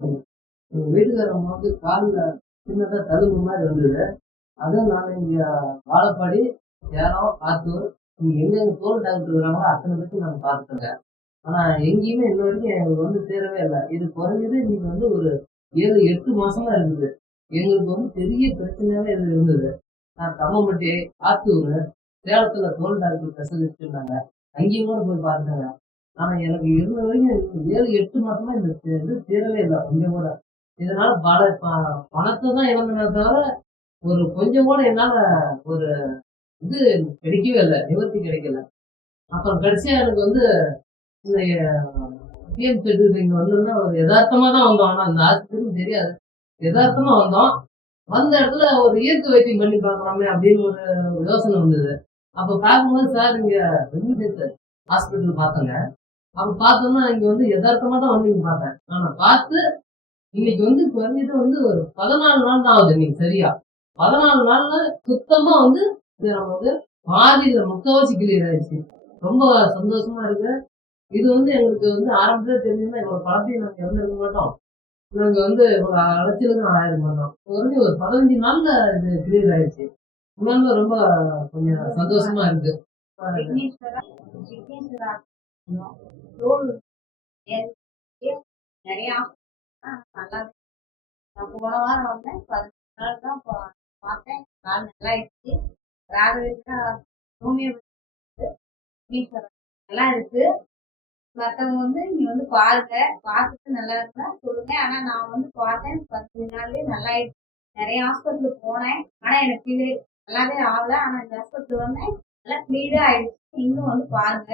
ம். எங்க வீட்டுக்காரவங்க வந்து கால்ல சின்னதா தழும்பு மாரி வந்தது. அதுவும் நானு இங்க வாழப்பாடி, சேலம், ஆத்தூர் இங்க எங்கெங்க தோல் டாக்டர் இருக்கிறாங்களோ அத்தன பேத்தையும் நாங்க பார்த்துட்டோங்க. ஆனா எங்கேயுமே இன்ன வரைக்கும் எங்களுக்கு வந்து தீரவே இல்ல. இது குறைஞ்சது இன்னைக்கு வந்து ஒரு 7, 8 மாசமா இருக்குது. எங்களுக்கு வந்து பெரிய பிரச்சனையாவே இது இருந்தது. நான் தம்மம்பட்டி, ஆத்தூரு, சேலத்துல தோல் டாக்டர் ஸ்பெஷலிஸ்ட் இருந்தாங்க. அங்கேயும் கூட போய் பார்த்துட்டேங்க. ஆனா எனக்கு இருந்த வரைக்கும் 7, 8 மாசமா இந்த இது தீரவே இல்ல கொஞ்சம் கூட. இதனால பணத்த தான் இழந்தனே தவிர, ஒரு கொஞ்சம் கூட என்னால ஒரு இது கிடைக்கவே இல்ல. நிவர்த்தி கிடைக்கல. அப்புறம் கடைசியா எனக்கு வந்து இந்த டிஎம் செட்டுக்கு இங்க வந்தோம்னா ஒரு எதார்த்தமா தான் வந்தோம். ஆனா அந்த ஆஸ்பத்திரின்னு தெரியாது. எதார்த்தமா வந்தோம். வந்த இடத்துல ஒரு இயற்கை வைத்தியம் பண்ணி பார்க்கலாமே அப்படின்னு ஒரு யோசனை வந்தது. அப்ப பார்க்கும்போது சார் இங்க வெங்கடேஷ் ஹாஸ்பிட்டல் பார்த்தேங்க. அப்ப பார்த்தோம்னா இங்க வந்து எதார்த்தமா தான் வந்து இங்க பார்த்தேன். ஆனா பார்த்து இன்னைக்கு வந்து குறைஞ்சது வந்து ஒரு 14 நாள் தான் ஆகுது இன்னைக்கு சரியா. 14 நாள்ல சுத்தமா வந்து இது நமக்கு பாதியில முக்காவாசி கிளியர் ஆயிடுச்சு. ரொம்ப சந்தோஷமா இருக்கு. இது வந்து எங்களுக்கு வந்து ஆரம்பத்திலே தெரிஞ்சிருந்தா இவ்வளவு பணத்தையும் நாங்க இழந்திருக்க மாட்டோம். நாங்க வந்து இவ்வளவு அலைச்சலுக்கு ஆளாயிருக்க மாட்டோம். குறைஞ்சு ஒரு 15 நாள்ல இது கிளியர் ஆயிடுச்சு. உண்மையாலுமே ரொம்ப கொஞ்சம் சந்தோஷமா இருக்கு. விக்னேஸ்வரா விக்னேஸ்வரா சொன்னோம். தோல் நிறைய நல்லா நான் போன வாரம் வந்தேன். 15 நாள் தான் பார்த்தேன். கால் நல்லா ஆயிடுச்சு. ராகவேந்திரா ஹோமியோபதி விக்னேஸ்வரா நல்லா இருக்கு. மற்றவங்க வந்து நீங்க வந்து பாருங்க, பார்த்துட்டு நல்லா இருந்தா சொல்லுங்க. ஆனா நான் வந்து பார்த்தேன் 15 நாள்லயே நல்லா ஆயிடுச்சு. நிறைய ஹாஸ்பிட்டலுக்கு போனேன். ஆனா எனக்கு நல்லாவே ஆகல. ஆனா இந்த ஹாஸ்பிட்டல் வந்தேன் நல்லா கிளியரா ஆயிடுச்சு. நீங்களும் வந்து பாருங்க.